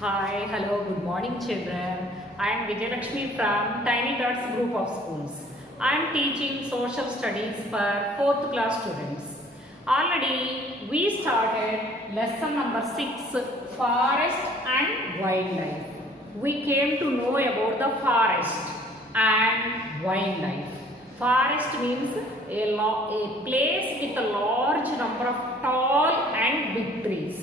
Hi, hello, good morning children. I am Vijayalakshmi from Tiny Dots Group of Schools. I am teaching social studies for 4th class students. Already we started lesson number 6, forest and wildlife. We came to know about the forest and wildlife. Forest means a place with a large number of tall and big trees.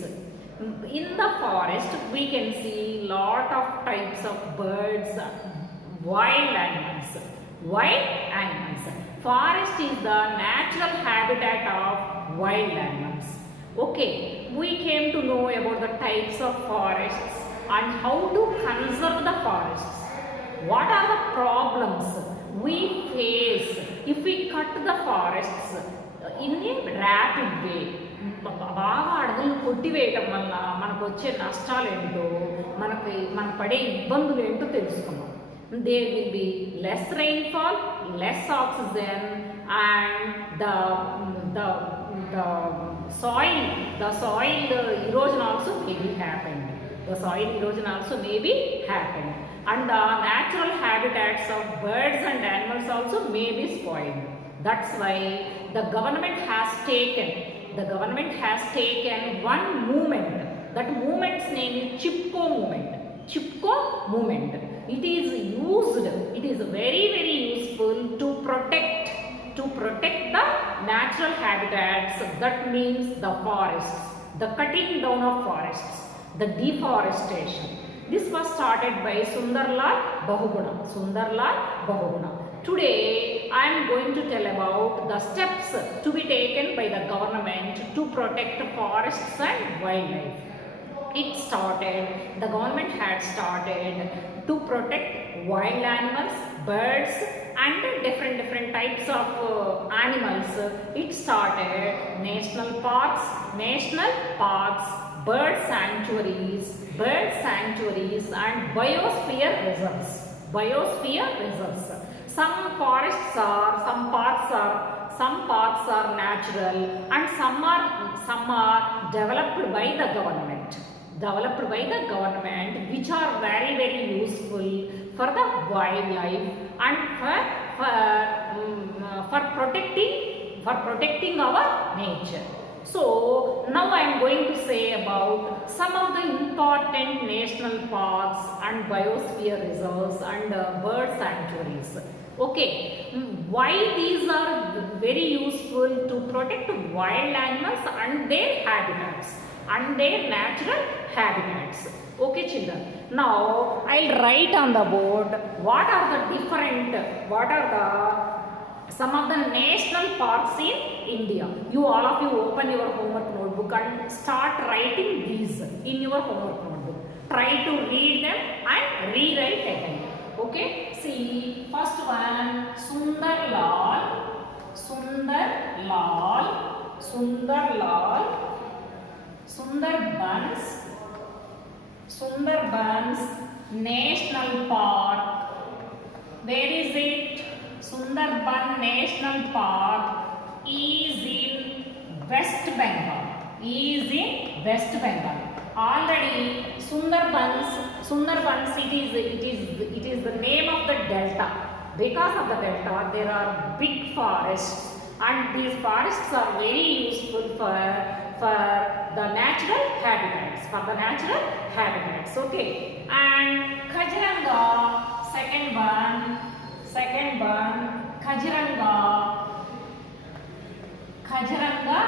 In the forest we can see lot of types of birds, wild animals. Forest is the natural habitat of wild animals. Okay, we came to know about the types of forests and how to conserve the forests. What are the problems we face if we cut the forests in a rapid way? బాగా అడవులను కొట్టివేయటం వల్ల మనకు వచ్చే నష్టాలు ఏంటో మనం పడే ఇబ్బందులు ఏంటో తెలుసుకున్నాం. There will be less rainfall, less oxygen and the soil erosion also may be happened. The soil erosion also may be happened. And the natural habitats of birds and animals also may be spoiled. That's why the government has taken one movement. That movement's name is Chipko movement. It is very useful to protect the natural habitats. That means the forests, the cutting down of forests, the deforestation. This was started by Sundarlal Bahuguna. Today I am going to tell about the steps to be taken by the government to protect forests and wildlife. The government had started to protect wild animals, birds and different types of animals. It started national parks, bird sanctuaries and biosphere reserves. Some parks are natural and some are developed by the government, which are very useful for the wildlife and for protecting our nature. So now I am going to say about some of the important national parks and biosphere reserves and bird sanctuaries. Okay, why these are very useful? To protect wild animals and their habitats and their natural habitats. Okay children, now I'll write on the board what are some of the national parks in India. All of you open your homework notebook and start writing these in your homework notebook. Try to read them and rewrite again. Okay, see, first one, Sundarbans National Park. Where is it? Sundarban National Park is in West Bengal. Already Sundarbans it is the name of the delta. Because of the delta there are big forests and these forests are very useful for the natural habitats. Okay, and Kaziranga, second one Kaziranga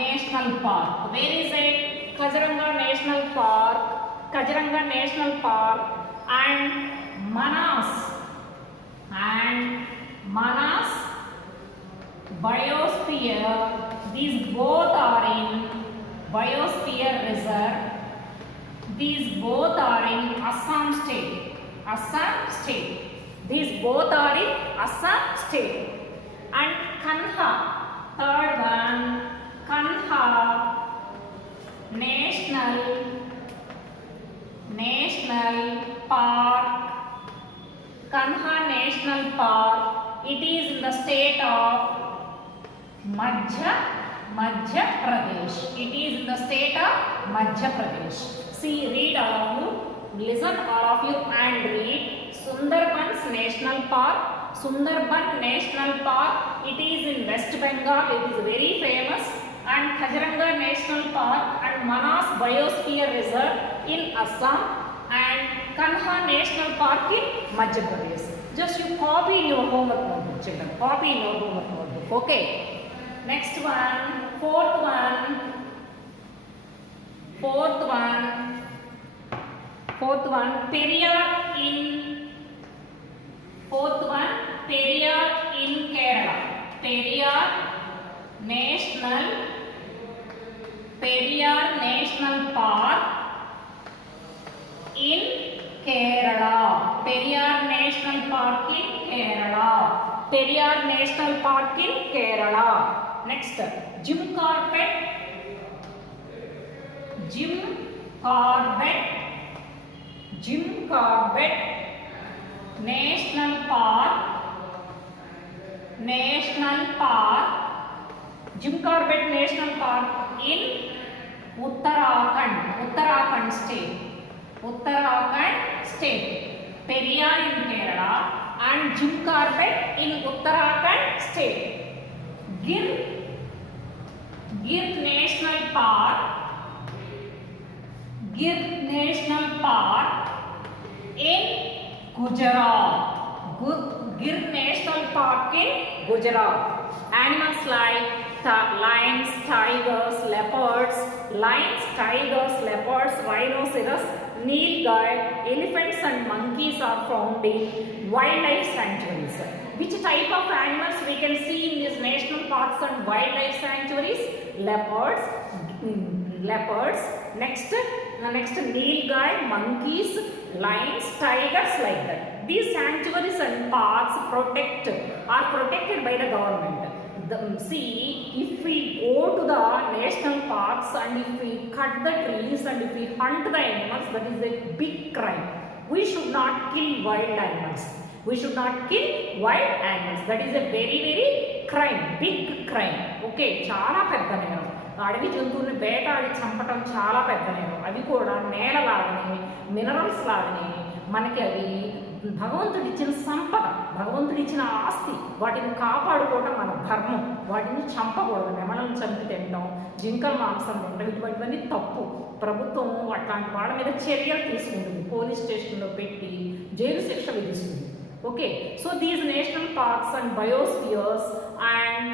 National Park. Where is it? Kaziranga National Park and Manas Biosphere. These both are in Biosphere Reserve. These both are in Assam State. These both are in Assam State. And Kanha, third one, Kanha National Park. It is in the state of Madhya Madhya Pradesh. It is in the state of Madhya Pradesh. See, read all of you. Listen all of you and read. Sundarbans National Park. Sundarban National Park. It is in West Bengal. It is very famous. And Kaziranga National Park and Manas Biosphere Reserve in Assam and Kanha National Park in Madhya Pradesh. Just you copy in your homework notebook, children. Copy in your homework notebook. Okay. Next one, fourth one, Periyar in Kerala. Periyar National Park in Kerala. Periyar National Park in Kerala. Periyar National Park in Kerala. Next, Jim Corbett National Park. Jim Corbett National Park in Uttarakhand state. Periyar in Kerala and Jim Corbett in Uttarakhand state. Gir National Park in Gujarat. Gir National Park in Gujarat. Animals like lions, tigers, leopards, rhinoceros, nilgai, elephants and monkeys are found in wildlife sanctuaries. Which type of animals we can see in these national parks and wildlife sanctuaries? Leopards. Next nilgai, monkeys, lions, tigers, like that. These sanctuaries and parks are protected by the government. See, if we go to the national parks and if we cut the trees and if we hunt the animals, that is a big crime. We should not kill wild animals. That is a very crime, big crime. Okay, చాలా పెద్ద నేరం. అడవి జంతువుల్ని వేటాడి చంపటం చాలా పెద్ద నేరం. అవి కూడా నేల లాగానే, మినరల్స్ లాగానే మనకి అవి భగవంతుడిచ్చిన సంపద, భగవంతుడిచ్చిన ఆస్తి. వాటిని కాపాడుకోవడం మన ధర్మం. వాటిని చంపకూడదు. నెమలను చంపి తినడం, జింకల మాంసం తినడం, ఇటువంటివన్నీ తప్పు. ప్రభుత్వం అట్లాంటి వాళ్ళ మీద చర్యలు తీసుకుంటుంది. పోలీస్ స్టేషన్లో పెట్టి జైలు శిక్ష విధిస్తుంది. Okay, so these national parks and biospheres and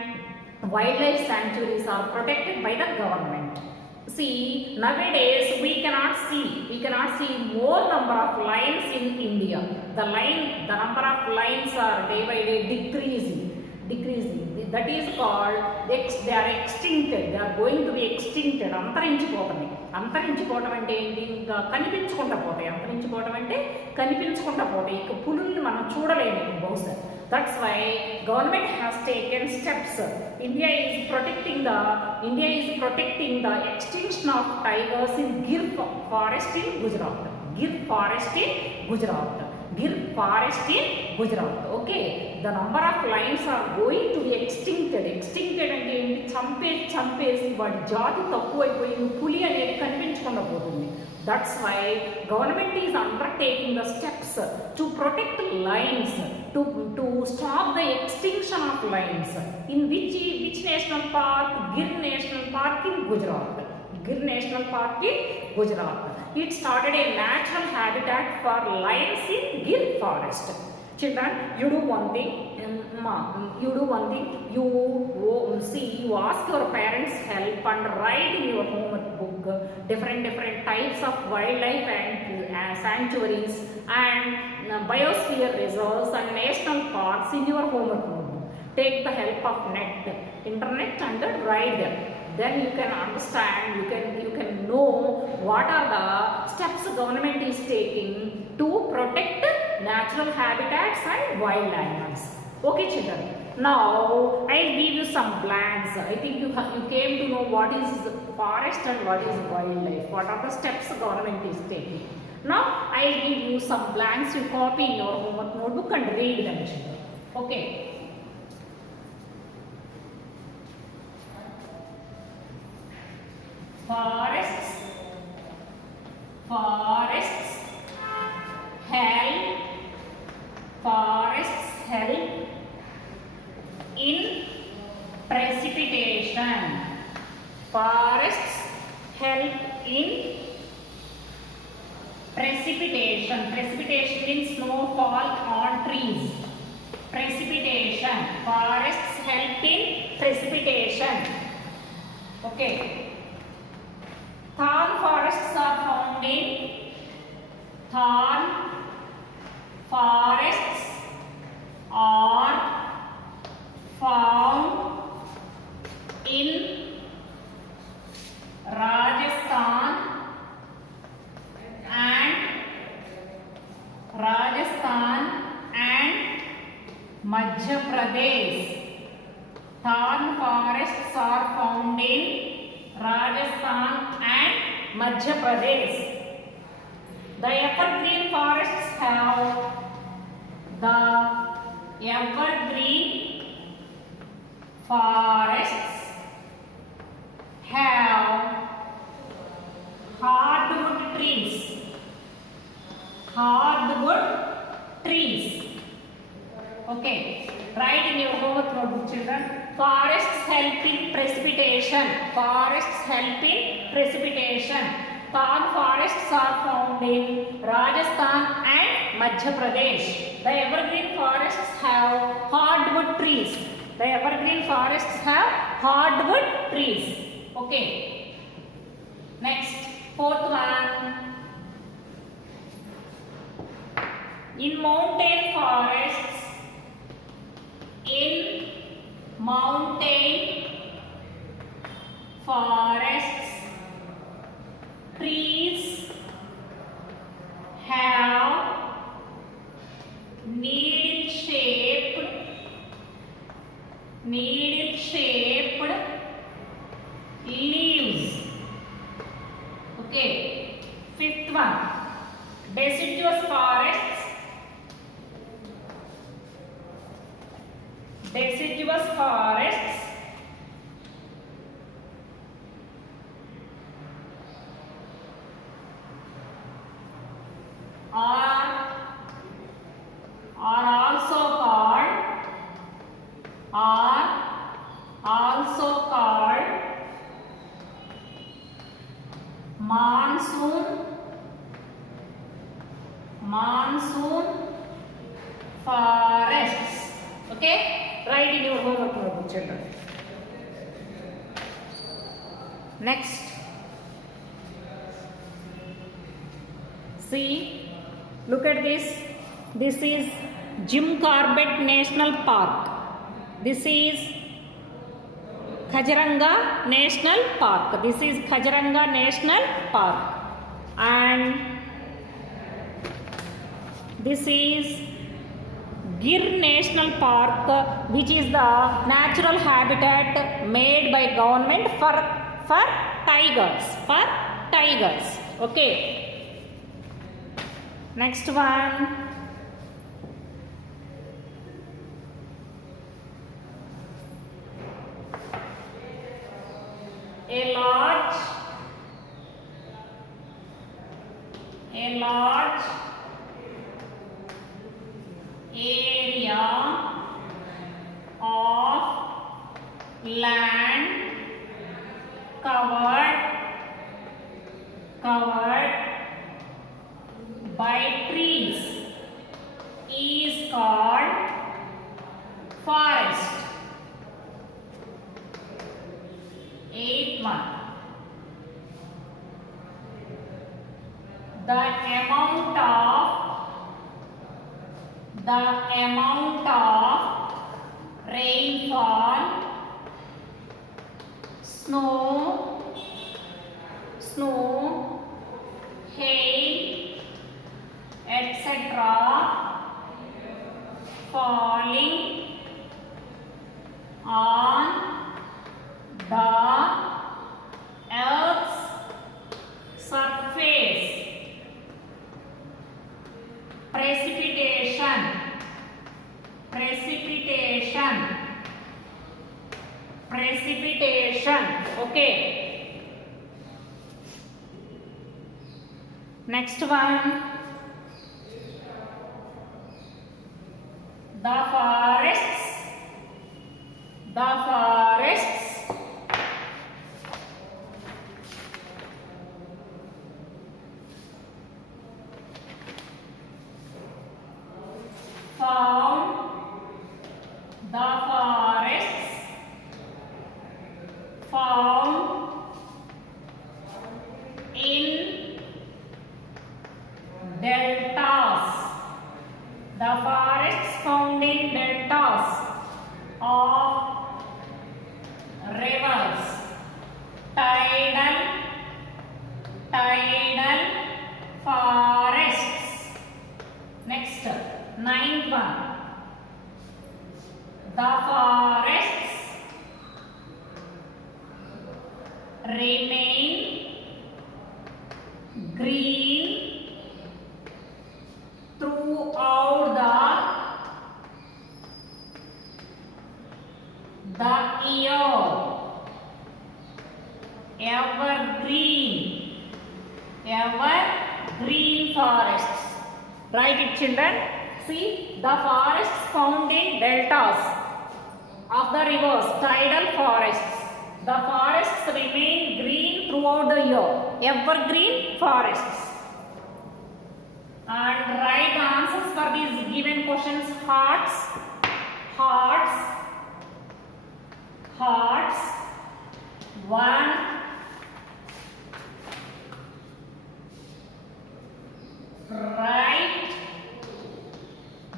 wildlife sanctuaries are protected by the government. See, nowadays we cannot see more number of lions in India. The number of lions are day by day decreasing. That is called they are extincted. They are going to be extincted. అంతరించిపోవటం అంటే ఏంటి? ఇంకా కనిపించకుండా పోతాయి. ఇక పులుల్ని మనం చూడలేము బహుశా. That's why government has taken steps. India is protecting the extinction of tigers in Gir forest in Gujarat. Okay, the number of lions are going to be extincted అంటే ఏంటి? చంపేసి వాడి జాతి తక్కువైపోయి పులి అనేది కనిపించకుండా పోతుంది. That's why government is undertaking the steps to protect lions, to stop the extinction of lions. In which national park? Gir National Park in Gujarat. It started a natural habitat for lions in Gir forest. Children, you do one thing. You ask your parents' help and write in your homework book different types of wildlife and sanctuaries and biosphere reserves and national parks in your homework notebook. Take the help of internet and write them. Then you can understand, you can know what are the steps government is taking to protect natural habitats and wild animals. Okay, children. Now I'll give you some blanks. I think you came to know what is forest and what is wildlife. What are the steps government is taking. Now I'll give you some blanks. You copy in your homework notebook and read them, children. Okay. Forests. Forests help. Forests help in precipitation. Forests help in precipitation. Precipitation means snowfall on trees. Precipitation. Forests help in precipitation. Okay. Thorn forests are found in thorn forests are found in Rajasthan and Madhya Pradesh. Thorn forests are found in Rajasthan and Madhya Pradesh. The evergreen forests have hardwood trees. Hardwood trees. Okay. Write in your homework notebook, children. Forests help in precipitation. Forests help in precipitation. Thorn forests are found in Rajasthan and Madhya Pradesh. The evergreen forests have hardwood trees. The evergreen forests have hardwood trees. Okay. Next, fourth one. In mountain forests, trees have needle-shaped leaves. Okay. Fifth one. Deciduous forests are also called monsoon forests. Okay, write in your homework notebook, children. Next, see, look at this. This is Jim Corbett National Park. This is Kaziranga National Park. This is Kaziranga National Park. And this is Gir National Park, which is the natural habitat made by government for tigers. Okay. Next one. A large area of land covered by trees is called forest. Eighth one. The amount of rainfall, snow, hail, etc. falling on the Earth's surface. Precipitation. Okay. Next one, the forests. The forests found. The forests found in deltas. The forests found in deltas of rivers. Tidal forests. Next, ninth one. The forests remain green throughout the year. Evergreen forests. Write it, children. See, the forests found in deltas of the rivers, tidal forests. The forests remain green throughout the year. Evergreen forests. And write the answers for these given questions. Hearts. One. Write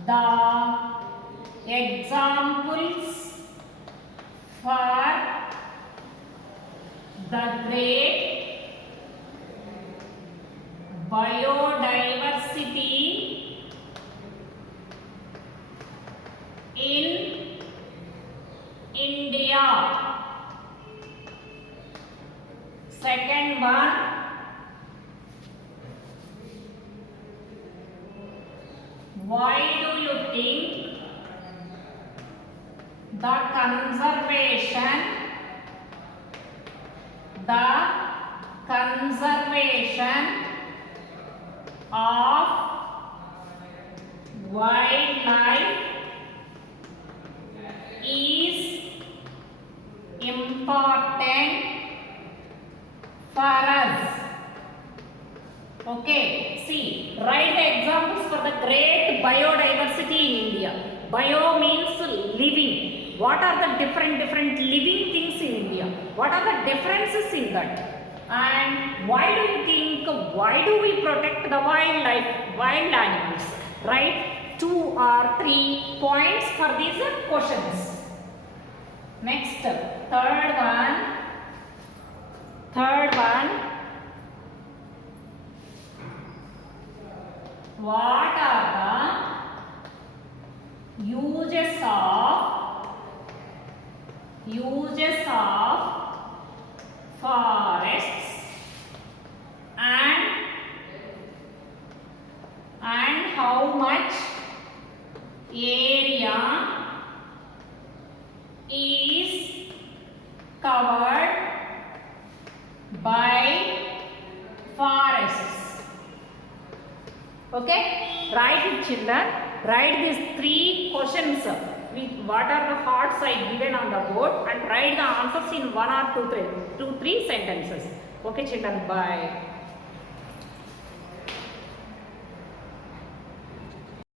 the examples for the great biodiversity in India. Second one, why do you think the conservation of wildlife is important for us? Okay, see, write the examples for the great biodiversity in India. Bio means living. What are the different living things in India? What are the differences in that? And why do we protect the wild animals? Write 2 or 3 points for these questions. Next, third one. What are the uses of forests and how much area is covered by forests? Okay, write it, children. Write these 3 questions with what are the thoughts I given on the board and write the answers in 1 or 2, 3 sentences. Okay, children, bye.